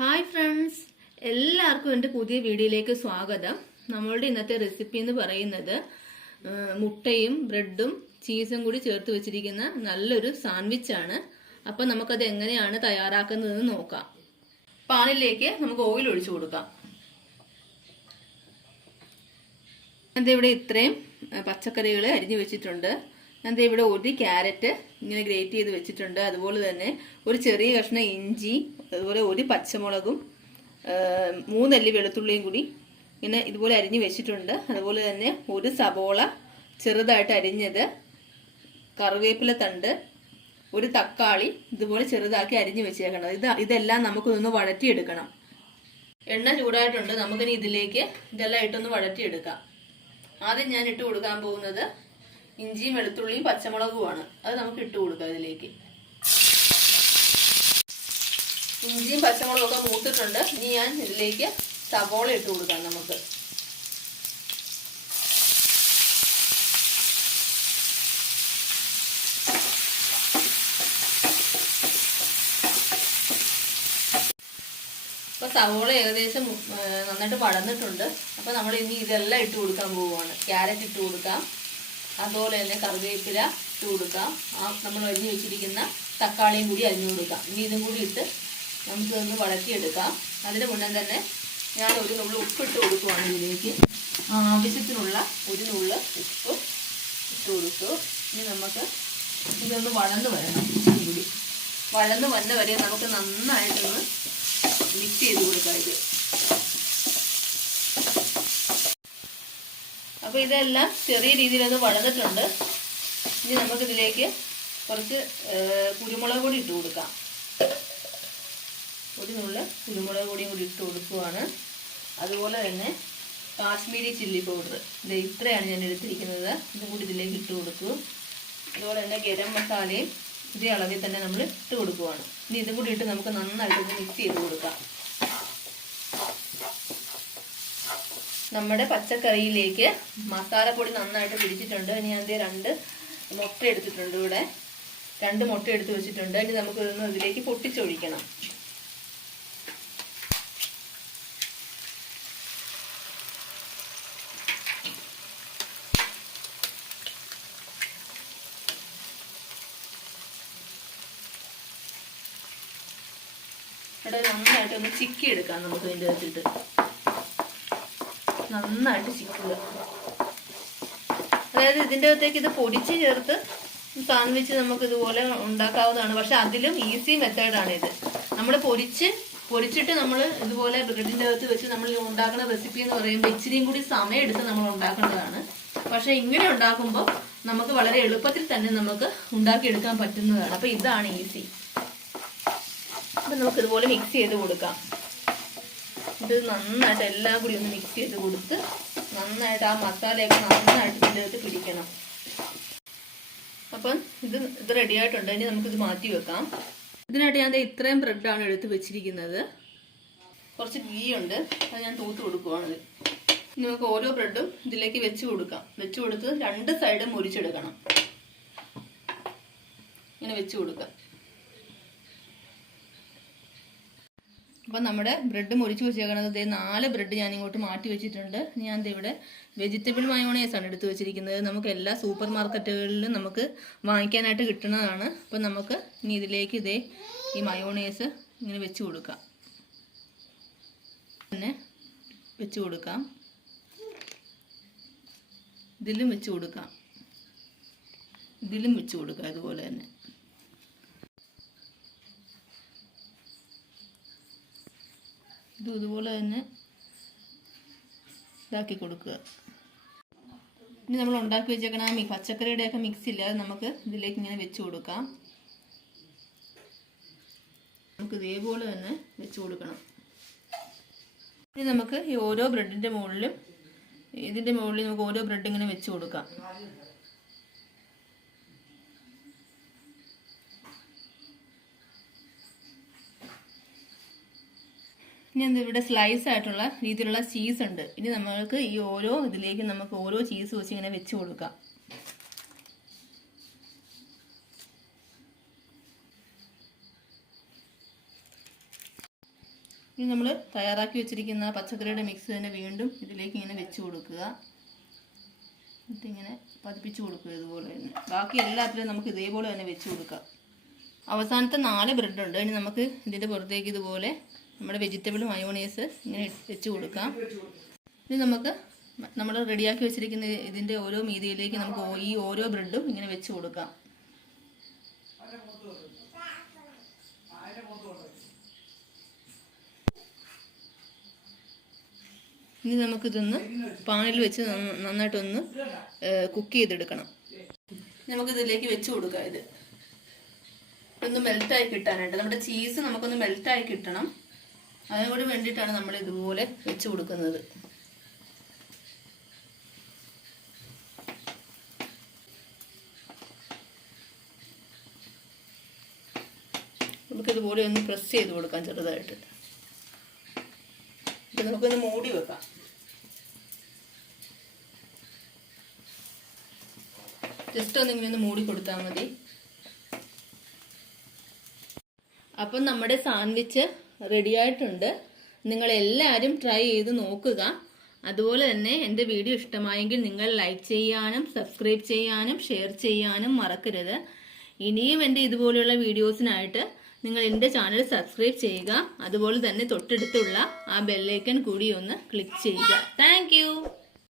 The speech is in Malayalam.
ഹായ് ഫ്രണ്ട്സ് എല്ലാവർക്കും എന്റെ പുതിയ വീഡിയോയിലേക്ക് സ്വാഗതം. നമ്മളുടെ ഇന്നത്തെ റെസിപ്പി എന്ന് പറയുന്നത് മുട്ടയും ബ്രെഡും ചീസും കൂടി ചേർത്ത് വെച്ചിരിക്കുന്ന നല്ലൊരു സാൻഡ്വിച്ച് ആണ്. അപ്പം നമുക്കത് എങ്ങനെയാണ് തയ്യാറാക്കുന്നതെന്ന് നോക്കാം. പാനിലേക്ക് നമുക്ക് ഓയിൽ ഒഴിച്ചു കൊടുക്കാം. ഇവിടെ ഇത്രയും പച്ചക്കറികൾ അരിഞ്ഞു വെച്ചിട്ടുണ്ട്. ഞാൻ ഇവിടെ ഒരു ക്യാരറ്റ് ഇങ്ങനെ ഗ്രേറ്റ് ചെയ്ത് വെച്ചിട്ടുണ്ട്. അതുപോലെ തന്നെ ഒരു ചെറിയ കഷ്ണം ഇഞ്ചി അതുപോലെ ഒരു പച്ചമുളകും മൂന്നല്ലി വെളുത്തുള്ളിയും കൂടി ഇങ്ങനെ ഇതുപോലെ അരിഞ്ഞ് വെച്ചിട്ടുണ്ട്. അതുപോലെ തന്നെ ഒരു സബോള ചെറുതായിട്ട് അരിഞ്ഞത് കറിവേപ്പില തണ്ട് ഒരു തക്കാളി ഇതുപോലെ ചെറുതാക്കി അരിഞ്ഞ് വെച്ചേക്കണം. ഇത് ഇതെല്ലാം നമുക്കൊന്ന് വഴറ്റിയെടുക്കണം. എണ്ണ ചൂടായിട്ടുണ്ട്. നമുക്കിനി ഇതിലേക്ക് ഇതെല്ലാം ഇട്ടൊന്ന് വഴറ്റിയെടുക്കാം. ആദ്യം ഞാൻ ഇട്ട് കൊടുക്കാൻ പോകുന്നത് ഇഞ്ചിയും വെളുത്തുള്ളിയും പച്ചമുളകുമാണ്. അത് നമുക്ക് ഇട്ട് കൊടുക്കാം ഇതിലേക്ക് ഇഞ്ചിയും പച്ചമുളകും ഒക്കെ മൂത്തിട്ടുണ്ട്. ഇനി ഞാൻ ഇതിലേക്ക് സവോള ഇട്ട് കൊടുക്കാം നമുക്ക്. അപ്പോൾ സവോള ഏകദേശം നന്നായിട്ട് പടന്നിട്ടുണ്ട് അപ്പോൾ നമ്മൾ ഇനി ഇതെല്ലാം ഇട്ട് കൊടുക്കാൻ പോവുകയാണ്. ക്യാരറ്റ് ഇട്ട് കൊടുക്കാം. അതുപോലെ തന്നെ കറിവേപ്പില ഇട്ട് കൊടുക്കാം ആ നമ്മൾ അരിഞ്ഞു വെച്ചിരിക്കുന്ന തക്കാളിയും കൂടി അരിഞ്ഞു കൊടുക്കാം. ഇനി ഇതും കൂടി ഇട്ട് നമുക്ക് ഒന്ന് വളക്കിയെടുക്കാം അതിന് മുന്നേ തന്നെ ഞാൻ ഒരു നുള്ളു ഉപ്പ് ഇട്ട് കൊടുക്കുവാണ് ഇതിലേക്ക്. ആവശ്യത്തിനുള്ള ഒരു നുള്ളു ഉപ്പ് ഇട്ട് കൊടുത്തു. ഇനി നമുക്ക് ഇതൊന്ന് വളർന്ന് വരണം. ഇച്ചിരി കൂടി. വളർന്ന് വന്ന വരെ നമുക്ക് നന്നായിട്ടൊന്ന് മിക്സ് ചെയ്ത് കൊടുക്കാം ഇത്. അപ്പോൾ ഇതെല്ലാം ചെറിയ രീതിയിൽ രീതിയിലൊന്ന് വളർന്നിട്ടുണ്ട് ഇനി നമുക്ക് ഇതിലേക്ക് കുറച്ച് കുരുമുളക് പൊടി ഇട്ട് കൊടുക്കാം. ഒരു നുള്ള കുരുമുളക് പൊടിയും കൂടി ഇട്ട് കൊടുക്കുവാണ്. അതുപോലെ തന്നെ കാശ്മീരി ചില്ലി പൗഡർ. ഇത് ഇത്രയാണ് ഞാൻ എടുത്തിരിക്കുന്നത്. ഇതും കൂടി ഇതിലേക്ക് ഇട്ട് കൊടുക്കൂ. അതുപോലെ തന്നെ ഗരം മസാലയും ഇതേ അളവിൽ തന്നെ നമ്മൾ ഇട്ട് കൊടുക്കുവാണ്. ഇനി ഇതും കൂടി ഇട്ട് നമുക്ക് നന്നായിട്ട് മിക്സ് ചെയ്ത് കൊടുക്കാം. നമ്മുടെ പച്ചക്കറിയിലേക്ക് മസാലപ്പൊടി നന്നായിട്ട് പിടിച്ചിട്ടുണ്ട്. ഇനി ഞാൻ രണ്ട് മുട്ട എടുത്തിട്ടുണ്ട് ഇവിടെ. രണ്ട് മുട്ട എടുത്ത് വെച്ചിട്ടുണ്ട്. ഇനി നമുക്ക് ഇതൊന്ന് ഇതിലേക്ക് പൊട്ടിച്ചൊഴിക്കണം. ഇവിടെ നന്നായിട്ട് ഒന്ന് ചിക്കി എടുക്കാം നമുക്ക് ഇതിന്റെ അകത്തിട്ട്. നന്നായിട്ട് ചിക്കുക അതായത് ഇതിന്റെ അകത്തേക്ക് ഇത് പൊടിച്ച് ചേർത്ത് സാൻഡ്വിച്ച് നമുക്ക് ഇതുപോലെ ഉണ്ടാക്കാവുന്നതാണ്. പക്ഷെ അതിലും ഈസി മെത്തേഡാണ് ഇത്. നമ്മൾ പൊരിച്ച് പൊരിച്ചിട്ട് നമ്മൾ ഇതുപോലെ ബ്രെഡിന്റെ അകത്ത് വെച്ച് നമ്മൾ ഉണ്ടാക്കുന്ന റെസിപ്പി എന്ന് പറയുമ്പോൾ ഇച്ചിരിയും കൂടി സമയം എടുത്ത് നമ്മൾ ഉണ്ടാക്കേണ്ടതാണ്. പക്ഷെ ഇങ്ങനെ ഉണ്ടാക്കുമ്പോൾ നമുക്ക് വളരെ എളുപ്പത്തിൽ തന്നെ നമുക്ക് ഉണ്ടാക്കിയെടുക്കാൻ പറ്റുന്നതാണ്. അപ്പോൾ ഇതാണ് ഈസി. അപ്പം നമുക്ക് ഇതുപോലെ മിക്സ് ചെയ്ത് കൊടുക്കാം. ഇത് നന്നായിട്ട് എല്ലാം കൂടി ഒന്ന് മിക്സ് ചെയ്ത് കൊടുത്ത് നന്നായിട്ട് ആ മസാലയൊക്കെ നന്നായിട്ട് ഇതിന്റെ അകത്ത് പിടിക്കണം. അപ്പം ഇത് ഇത് റെഡി ആയിട്ടുണ്ട്. ഇനി നമുക്കിത് മാറ്റി വെക്കാം. ഇതിനായിട്ട് ഞാൻ ഇത്രയും ബ്രെഡാണ് എടുത്ത് വെച്ചിരിക്കുന്നത്. കുറച്ച് ഗീ ഉണ്ട്. അത് ഞാൻ തൂത്ത് കൊടുക്കുവാണിത് നമുക്ക് ഓരോ ബ്രെഡും ഇതിലേക്ക് വെച്ച് കൊടുക്കാം. വെച്ച് കൊടുത്ത് രണ്ട് സൈഡും മുരിച്ചെടുക്കണം. ഇങ്ങനെ വെച്ച് കൊടുക്കാം. അപ്പം നമ്മുടെ ബ്രെഡ് മുറിച്ച് വെച്ചേക്കണത് ഇതേ നാല് ബ്രെഡ് ഞാൻ ഇങ്ങോട്ട് മാറ്റി വെച്ചിട്ടുണ്ട്. ഞാൻ ഇവിടെ വെജിറ്റബിൾ മയോണൈസ് ആണ് എടുത്ത് വെച്ചിരിക്കുന്നത്. നമുക്ക് എല്ലാ സൂപ്പർ മാർക്കറ്റുകളിലും നമുക്ക് വാങ്ങിക്കാനായിട്ട് കിട്ടുന്നതാണ്. അപ്പം നമുക്ക് ഇനി ഇതിലേക്ക് ഇതേ ഈ മയോണൈസ് ഇങ്ങനെ വെച്ച് കൊടുക്കാം. പിന്നെ വെച്ച് കൊടുക്കാം. ഇതിലും വെച്ച് കൊടുക്കാം. ഇതിലും വെച്ച് കൊടുക്കാം ഇതുപോലെ തന്നെ. ഇതും ഇതുപോലെ തന്നെ ഇതാക്കി കൊടുക്കുക. ഇനി നമ്മൾ ഉണ്ടാക്കി വെച്ചേക്കണ ആ പച്ചക്കറിയുടെയൊക്കെ മിക്സ് ഇല്ല അത് നമുക്ക് ഇതിലേക്ക് ഇങ്ങനെ വെച്ച് കൊടുക്കാം. നമുക്ക് ഇതേപോലെ തന്നെ വെച്ച് കൊടുക്കണം. ഇനി നമുക്ക് ഈ ഓരോ ബ്രെഡിന്റെ മുകളിലും ഇതിന്റെ മുകളിൽ നമുക്ക് ഓരോ ബ്രെഡ് ഇങ്ങനെ വെച്ച് കൊടുക്കാം. ഇനി ഇവിടെ സ്ലൈസ് ആയിട്ടുള്ള രീതിയിലുള്ള ചീസ് ഉണ്ട്. ഇനി നമ്മൾക്ക് ഈ ഓരോ ഇതിലേക്ക് നമുക്ക് ഓരോ ചീസ് വെച്ച് ഇങ്ങനെ വെച്ച് കൊടുക്കാം. ഇനി നമ്മൾ തയ്യാറാക്കി വെച്ചിരിക്കുന്ന പച്ചക്കറിയുടെ മിക്സ് തന്നെ വീണ്ടും ഇതിലേക്ക് ഇങ്ങനെ വെച്ച് കൊടുക്കുക. എന്നിട്ടിങ്ങനെ പതിപ്പിച്ച് കൊടുക്കുക ഇതുപോലെ തന്നെ. ബാക്കി എല്ലാത്തിലും നമുക്ക് ഇതേപോലെ തന്നെ വെച്ച് കൊടുക്കാം. അവസാനത്തെ നാല് ബ്രെഡുണ്ട് ഇനി നമുക്ക് ഇതിന്റെ പുറത്തേക്ക് ഇതുപോലെ നമ്മുടെ വെജിറ്റബിൾ മയോണൈസ് ഇങ്ങനെ വെച്ച് കൊടുക്കാം. ഇനി നമുക്ക് നമ്മൾ റെഡിയാക്കി വെച്ചിരിക്കുന്ന ഇതിന്റെ ഓരോ മീതിയിലേക്ക് നമുക്ക് ഈ ഓരോ ബ്രെഡും ഇങ്ങനെ വെച്ച് കൊടുക്കാം. ഇനി നമുക്കിതൊന്ന് പാനിൽ വെച്ച് നന്ന- നന്നായിട്ടൊന്ന് കുക്ക് ചെയ്തെടുക്കണം. നമുക്കിതിലേക്ക് വെച്ച് കൊടുക്കാം ഇത്. ഒന്ന് മെൽറ്റായി കിട്ടാനായിട്ട്. നമ്മുടെ ചീസ് നമുക്കൊന്ന് മെൽറ്റായി കിട്ടണം. അതിനും കൂടി വേണ്ടിയിട്ടാണ് നമ്മൾ ഇതുപോലെ വെച്ച് കൊടുക്കുന്നത്. നമുക്കിതുപോലെ ഒന്ന് പ്രസ് ചെയ്ത് കൊടുക്കാം ചെറുതായിട്ട്. ഇത് നമുക്കൊന്ന് മൂടി വെക്കാം. ജസ്റ്റ് ഒന്ന് ഇങ്ങനെ ഒന്ന് മൂടി കൊടുത്താൽ മതി. അപ്പം നമ്മുടെ സാൻഡ്വിച്ച് റെഡി ആയിട്ടുണ്ട് നിങ്ങൾ എല്ലാവരും ട്രൈ ചെയ്ത് നോക്കുക. അതുപോലെ തന്നെ എന്റെ വീഡിയോ ഇഷ്ടമായെങ്കിൽ നിങ്ങൾ ലൈക്ക് ചെയ്യാനും സബ്സ്ക്രൈബ് ചെയ്യാനും ഷെയർ ചെയ്യാനും മറക്കരുത്. ഇനിയും എന്റെ ഇതുപോലെയുള്ള വീഡിയോസിനായിട്ട് നിങ്ങൾ എന്റെ ചാനൽ സബ്സ്ക്രൈബ് ചെയ്യുക. അതുപോലെ തന്നെ തൊട്ടടുത്തുള്ള ആ ബെല്ലൈക്കൺ കൂടി ഒന്ന് ക്ലിക്ക് ചെയ്യുക. താങ്ക്